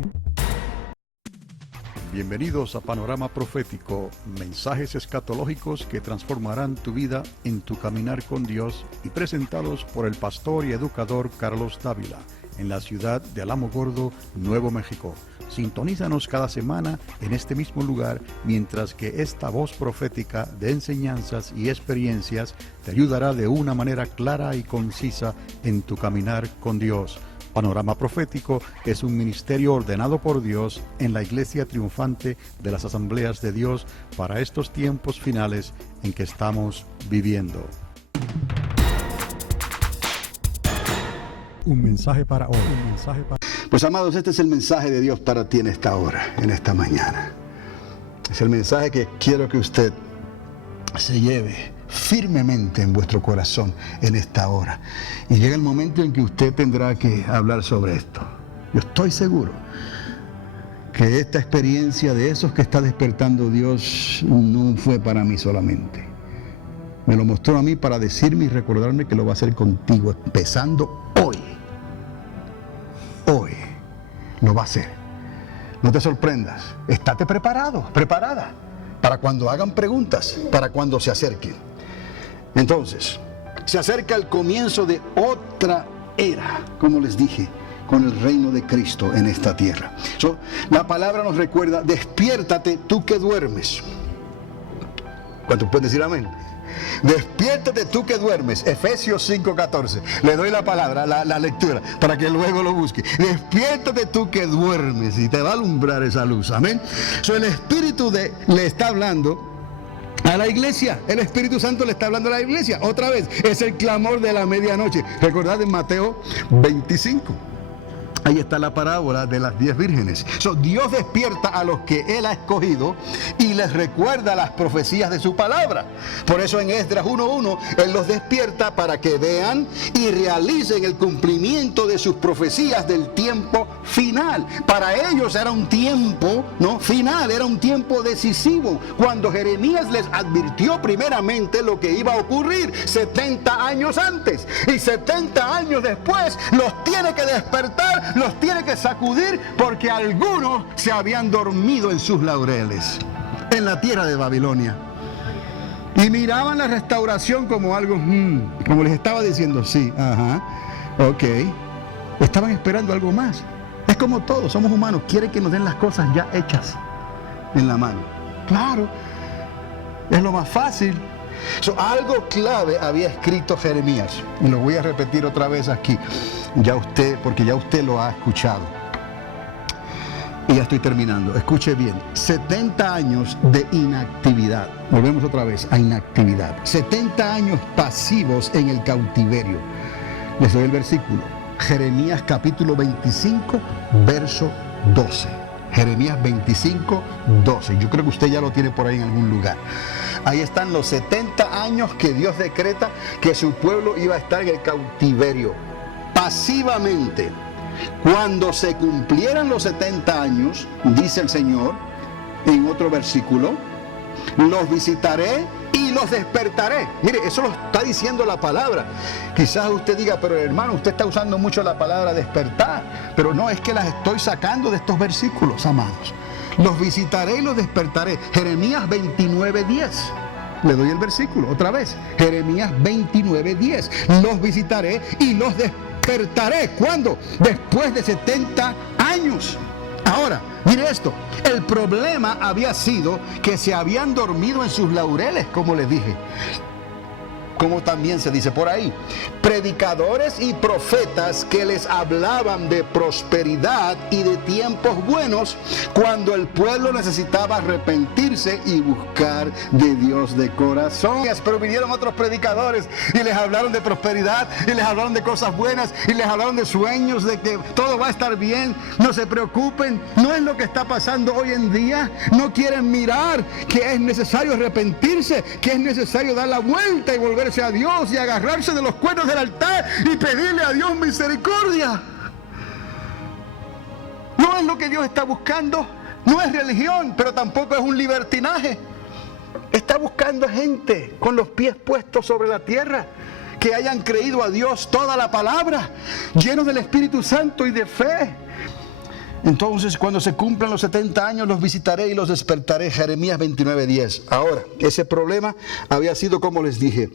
Bienvenidos a Panorama Profético, mensajes escatológicos que transformarán tu vida en tu caminar con Dios, y presentados por el pastor y educador Carlos Dávila, en la ciudad de Alamogordo, Nuevo México. Sintonízanos cada semana en este mismo lugar, mientras que esta voz profética de enseñanzas y experiencias te ayudará de una manera clara y concisa en tu caminar con Dios. Panorama Profético es un ministerio ordenado por Dios en la Iglesia Triunfante de las Asambleas de Dios para estos tiempos finales en que estamos viviendo. Un mensaje para hoy. Un mensaje para... Pues amados, este es el mensaje de Dios para ti en esta hora, en esta mañana. Es el mensaje que quiero que usted se lleve firmemente en vuestro corazón en esta hora. Y llega el momento en que usted tendrá que hablar sobre esto. Yo estoy seguro que esta experiencia de esos que está despertando Dios no fue para mí solamente. Me lo mostró a mí para decirme y recordarme que lo va a hacer contigo, empezando hoy. Hoy lo va a hacer. No te sorprendas. Estate preparado, preparada, para cuando hagan preguntas, para cuando se acerquen. Entonces, se acerca el comienzo de otra era, como les dije, con el reino de Cristo en esta tierra. La palabra nos recuerda: despiértate tú que duermes. ¿Cuántos pueden decir amén? Despiértate tú que duermes. Efesios 5:14. Le doy la palabra, la lectura, para que luego lo busque. Despiértate tú que duermes, y te va a alumbrar esa luz. Amén. El Espíritu le está hablando a la iglesia. El Espíritu Santo le está hablando a la iglesia. Otra vez, es el clamor de la medianoche. Recordad en Mateo 25. Ahí está la parábola de las 10 vírgenes. Dios despierta a los que Él ha escogido y les recuerda las profecías de su palabra. Por eso en Esdras 1:1 Él los despierta para que vean y realicen el cumplimiento de sus profecías del tiempo final. Para ellos era un tiempo final, era un tiempo decisivo, cuando Jeremías les advirtió primeramente lo que iba a ocurrir 70 años antes, y 70 años después los tiene que despertar, los tiene que sacudir, porque algunos se habían dormido en sus laureles en la tierra de Babilonia y miraban la restauración como algo, como les estaba diciendo, sí, ajá, ok, estaban esperando algo más. Es como todos, somos humanos, quiere que nos den las cosas ya hechas en la mano. Claro, es lo más fácil. Algo clave había escrito Jeremías, y lo voy a repetir otra vez aquí, porque ya usted lo ha escuchado. Y ya estoy terminando. Escuche bien, 70 años de inactividad. Volvemos otra vez a inactividad. 70 años pasivos en el cautiverio. Les doy el versículo. Jeremías capítulo 25, verso 12. Jeremías 25, 12. Yo creo que usted ya lo tiene por ahí en algún lugar. Ahí están los 70 años que Dios decreta que su pueblo iba a estar en el cautiverio. Pasivamente. Cuando se cumplieran los 70 años, dice el Señor, en otro versículo, los visitaré y los despertaré. Mire, eso lo está diciendo la palabra. Quizás usted diga, pero hermano, usted está usando mucho la palabra despertar. Pero no, es que las estoy sacando de estos versículos, amados. Los visitaré y los despertaré. Jeremías 29:10. Le doy el versículo otra vez. Jeremías 29:10. Los visitaré y los despertaré. ¿Cuándo? Después de 70 años. Ahora, mire esto. El problema había sido que se habían dormido en sus laureles, como les dije. Como también se dice por ahí, predicadores y profetas que les hablaban de prosperidad y de tiempos buenos cuando el pueblo necesitaba arrepentirse y buscar de Dios de corazón. Pero vinieron otros predicadores y les hablaron de prosperidad y les hablaron de cosas buenas y les hablaron de sueños, de que todo va a estar bien, no se preocupen. No es lo que está pasando hoy en día. No quieren mirar que es necesario arrepentirse, que es necesario dar la vuelta y volver a Dios y agarrarse de los cuernos del altar y pedirle a Dios misericordia. No es lo que Dios está buscando. No es religión, pero tampoco es un libertinaje. Está buscando gente con los pies puestos sobre la tierra, que hayan creído a Dios toda la palabra, llenos del Espíritu Santo y de fe. Entonces, cuando se cumplan los 70 años, los visitaré y los despertaré. Jeremías 29:10. Ahora, ese problema había sido, como les dije,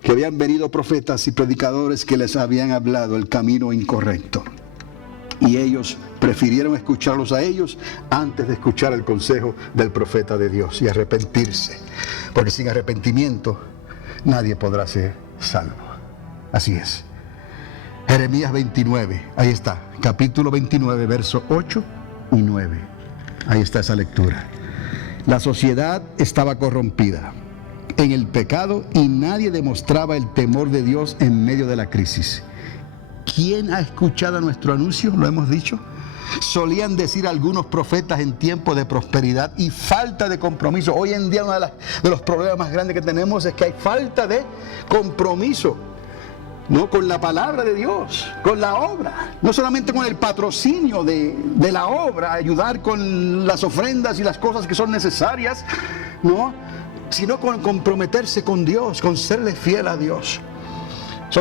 que habían venido profetas y predicadores que les habían hablado el camino incorrecto. Y ellos prefirieron escucharlos a ellos antes de escuchar el consejo del profeta de Dios y arrepentirse. Porque sin arrepentimiento nadie podrá ser salvo. Así es. Jeremías 29, ahí está, capítulo 29, versos 8 y 9. Ahí está esa lectura. La sociedad estaba corrompida en el pecado y nadie demostraba el temor de Dios en medio de la crisis. ¿Quién ha escuchado nuestro anuncio? Lo hemos dicho. Solían decir algunos profetas en tiempos de prosperidad y falta de compromiso. Hoy en día uno de los problemas más grandes que tenemos es que hay falta de compromiso, ¿no? Con la palabra de Dios, con la obra, no solamente con el patrocinio de la obra, ayudar con las ofrendas y las cosas que son necesarias, ¿no? Sino con comprometerse con Dios, con serle fiel a Dios.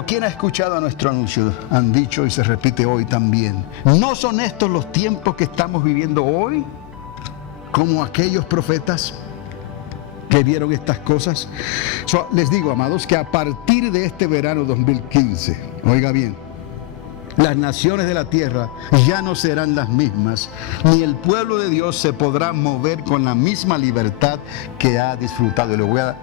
¿Quién ha escuchado a nuestro anuncio? Han dicho y se repite hoy también. ¿No son estos los tiempos que estamos viviendo hoy? Como aquellos profetas que vieron estas cosas. Les digo, amados, que a partir de este verano 2015, oiga bien, las naciones de la tierra ya no serán las mismas, ni el pueblo de Dios se podrá mover con la misma libertad que ha disfrutado. Y le voy a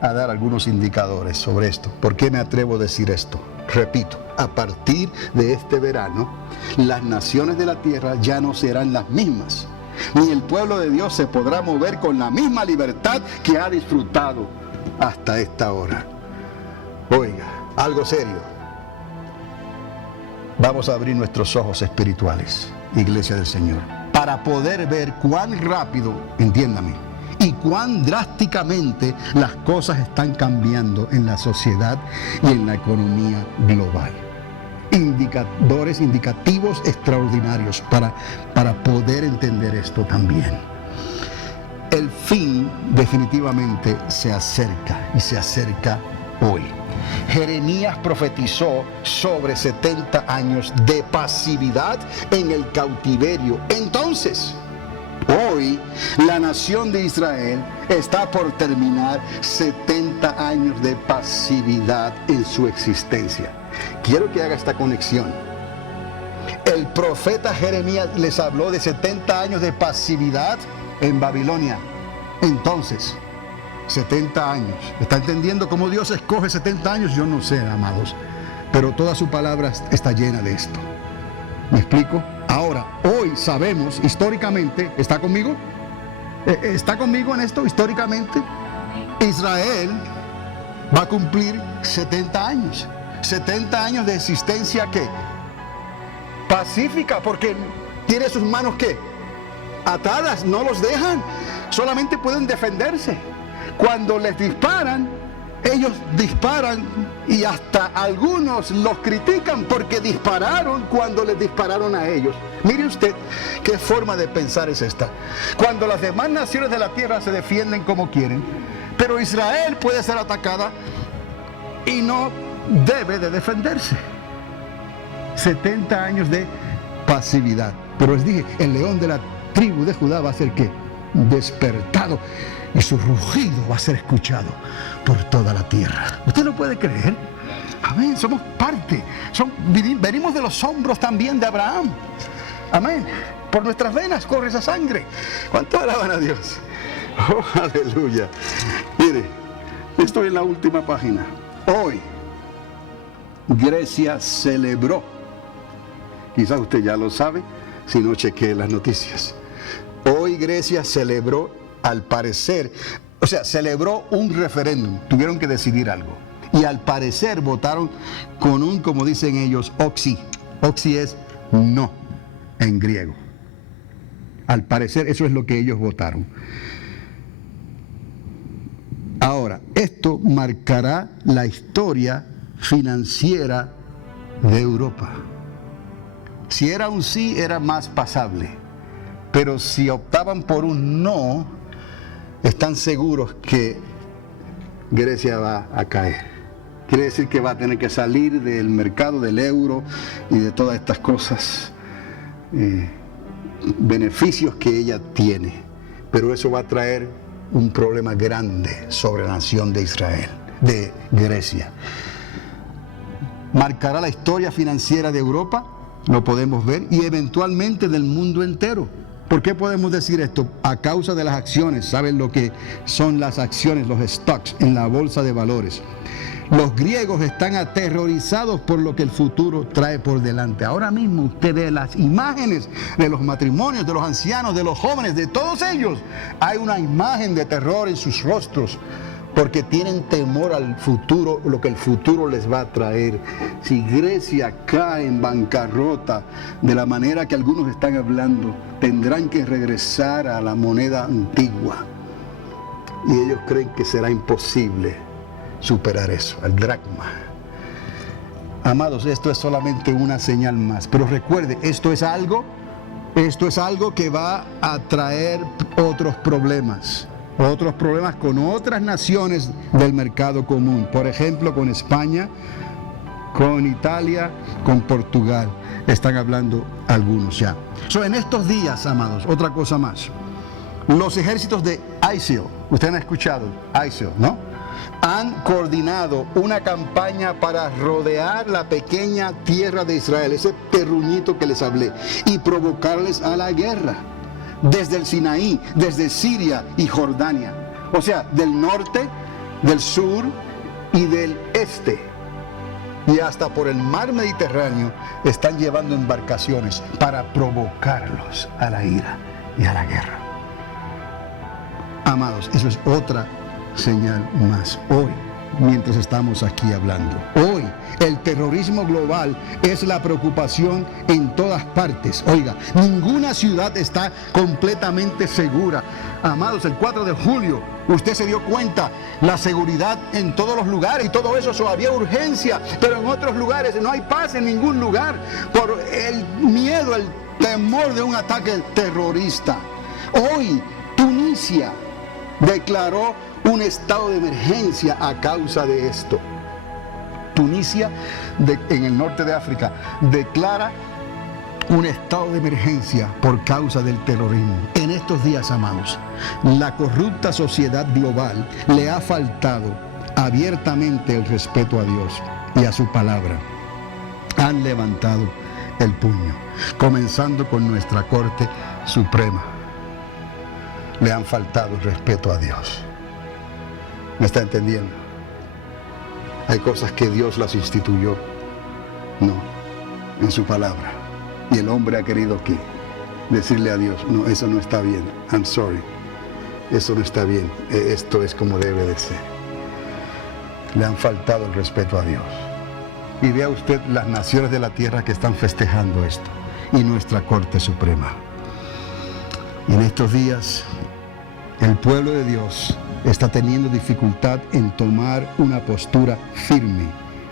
dar algunos indicadores sobre esto. ¿Por qué me atrevo a decir esto? Repito, a partir de este verano, las naciones de la tierra ya no serán las mismas, ni el pueblo de Dios se podrá mover con la misma libertad que ha disfrutado hasta esta hora. Oiga, algo serio. Vamos a abrir nuestros ojos espirituales, Iglesia del Señor, para poder ver cuán rápido, entiéndame, y cuán drásticamente las cosas están cambiando en la sociedad y en la economía global. Indicadores indicativos extraordinarios para poder entender esto también. El fin definitivamente se acerca y se acerca hoy. Jeremías profetizó sobre 70 años de pasividad en el cautiverio. Entonces, hoy la nación de Israel está por terminar 70 años de pasividad en su existencia. Quiero que haga esta conexión. El profeta Jeremías les habló de 70 años de pasividad en Babilonia. Entonces, 70 años. ¿Está entendiendo cómo Dios escoge 70 años? Yo no sé, amados. Pero toda su palabra está llena de esto. ¿Me explico? Ahora, hoy sabemos históricamente, ¿está conmigo? ¿Está conmigo en esto históricamente? Israel va a cumplir 70 años. 70 años de existencia, ¿qué? Pacífica, porque tiene sus manos, ¿qué? Atadas, no los dejan. Solamente pueden defenderse. Cuando les disparan, ellos disparan y hasta algunos los critican porque dispararon cuando les dispararon a ellos. Mire usted qué forma de pensar es esta. Cuando las demás naciones de la tierra se defienden como quieren, pero Israel puede ser atacada y no debe de defenderse. 70 años de pasividad. Pero les dije, el león de la tribu de Judá va a ser ¿qué? Despertado, y su rugido va a ser escuchado por toda la tierra. ¿Usted lo puede creer? Amén, somos parte, venimos de los hombros también de Abraham. Amén, por nuestras venas corre esa sangre. ¿Cuánto alaban a Dios? Oh, aleluya. Mire, estoy en la última página. Hoy Grecia celebró, quizás usted ya lo sabe si no chequee las noticias. Hoy Grecia celebró, al parecer, celebró un referéndum, tuvieron que decidir algo. Y al parecer votaron con un, como dicen ellos, oxi. Oxi es no en griego. Al parecer eso es lo que ellos votaron. Ahora, esto marcará la historia financiera de Europa. Si era un sí, era más pasable. Pero si optaban por un no, están seguros que Grecia va a caer. Quiere decir que va a tener que salir del mercado del euro y de todas estas cosas, beneficios que ella tiene. Pero eso va a traer un problema grande sobre la nación de Israel, de Grecia. Marcará la historia financiera de Europa, lo podemos ver, y eventualmente del mundo entero. ¿Por qué podemos decir esto? A causa de las acciones. ¿Saben lo que son las acciones, los stocks en la bolsa de valores? Los griegos están aterrorizados por lo que el futuro trae por delante. Ahora mismo usted ve las imágenes de los matrimonios, de los ancianos, de los jóvenes, de todos ellos. Hay una imagen de terror en sus rostros porque tienen temor al futuro, lo que el futuro les va a traer. Si Grecia cae en bancarrota de la manera que algunos están hablando, tendrán que regresar a la moneda antigua. Y ellos creen que será imposible superar eso, el dracma. Amados, esto es solamente una señal más. Pero recuerde, esto es algo que va a traer otros problemas con otras naciones del mercado común. Por ejemplo, con España, con Italia, con Portugal. Están hablando algunos ya. En estos días, amados, otra cosa más. Los ejércitos de ISIL, ustedes han escuchado ISIL, ¿no? Han coordinado una campaña para rodear la pequeña tierra de Israel, ese terruñito que les hablé, y provocarles a la guerra. Desde el Sinaí, desde Siria y Jordania. O sea, del norte, del sur y del este. Y hasta por el mar Mediterráneo están llevando embarcaciones para provocarlos a la ira y a la guerra. Amados, eso es otra señal más. Hoy, mientras estamos aquí hablando, hoy el terrorismo global es la preocupación en todas partes. Oiga, ninguna ciudad está completamente segura. Amados, el 4 de julio, usted se dio cuenta, la seguridad en todos los lugares y todo eso, había urgencia, pero en otros lugares no hay paz en ningún lugar por el miedo, el temor de un ataque terrorista. Hoy, Tunisia declaró un estado de emergencia a causa de esto. Tunisia, en el norte de África, declara un estado de emergencia por causa del terrorismo. En estos días, amados, la corrupta sociedad global le ha faltado abiertamente el respeto a Dios y a su palabra. Han levantado el puño, comenzando con nuestra Corte Suprema. Le han faltado el respeto a Dios. ¿Me está entendiendo? Hay cosas que Dios las instituyó, no, en su palabra. Y el hombre ha querido que decirle a Dios, no, eso no está bien, I'm sorry, eso no está bien, esto es como debe de ser. Le han faltado el respeto a Dios. Y vea usted las naciones de la tierra que están festejando esto, y nuestra Corte Suprema. Y en estos días, el pueblo de Dios está teniendo dificultad en tomar una postura firme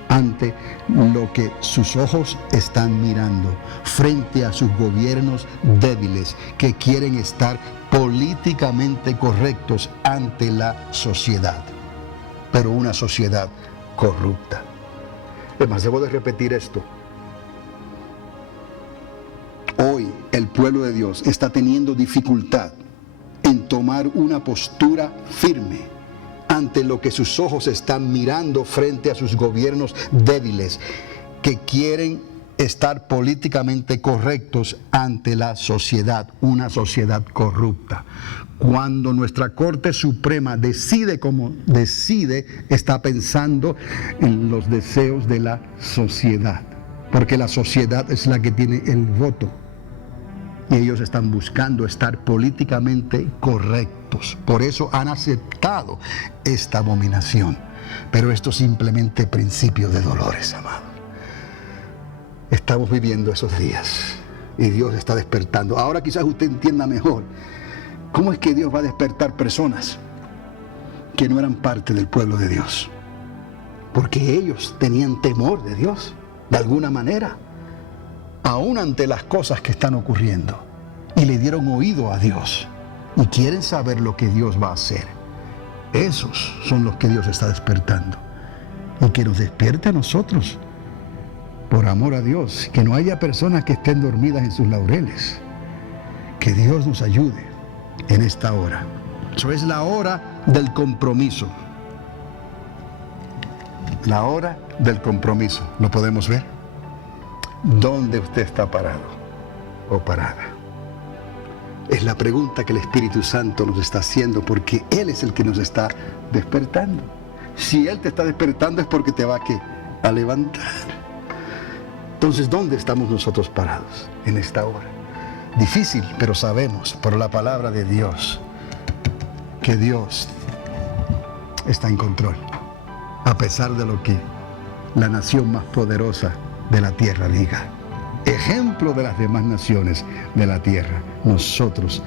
ante lo que sus ojos están mirando, frente a sus gobiernos débiles que quieren estar políticamente correctos ante la sociedad, pero una sociedad corrupta. Es más, debo de repetir esto. Hoy el pueblo de Dios está teniendo dificultad en tomar una postura firme ante lo que sus ojos están mirando frente a sus gobiernos débiles que quieren estar políticamente correctos ante la sociedad, una sociedad corrupta. Cuando nuestra Corte Suprema decide como decide, está pensando en los deseos de la sociedad, porque la sociedad es la que tiene el voto. Y ellos están buscando estar políticamente correctos. Por eso han aceptado esta abominación. Pero esto es simplemente principio de dolores, amados. Estamos viviendo esos días y Dios está despertando. Ahora quizás usted entienda mejor cómo es que Dios va a despertar personas que no eran parte del pueblo de Dios. Porque ellos tenían temor de Dios, de alguna manera, aún ante las cosas que están ocurriendo, y le dieron oído a Dios y quieren saber lo que Dios va a hacer. Esos son los que Dios está despertando, y que nos despierte a nosotros por amor a Dios, que no haya personas que estén dormidas en sus laureles. Que Dios nos ayude en esta hora. Eso es la hora del compromiso. La hora del compromiso. ¿Lo podemos ver? ¿Dónde usted está parado o parada? Es la pregunta que el Espíritu Santo nos está haciendo, porque Él es el que nos está despertando. Si Él te está despertando es porque te va a levantar. Entonces, ¿dónde estamos nosotros parados en esta hora? Difícil, pero sabemos por la palabra de Dios que Dios está en control, a pesar de lo que la nación más poderosa de la tierra diga. Ejemplo de las demás naciones de la tierra, nosotros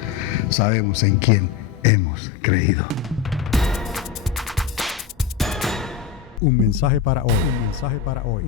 sabemos en quién hemos creído. Un mensaje para hoy. Un mensaje para hoy.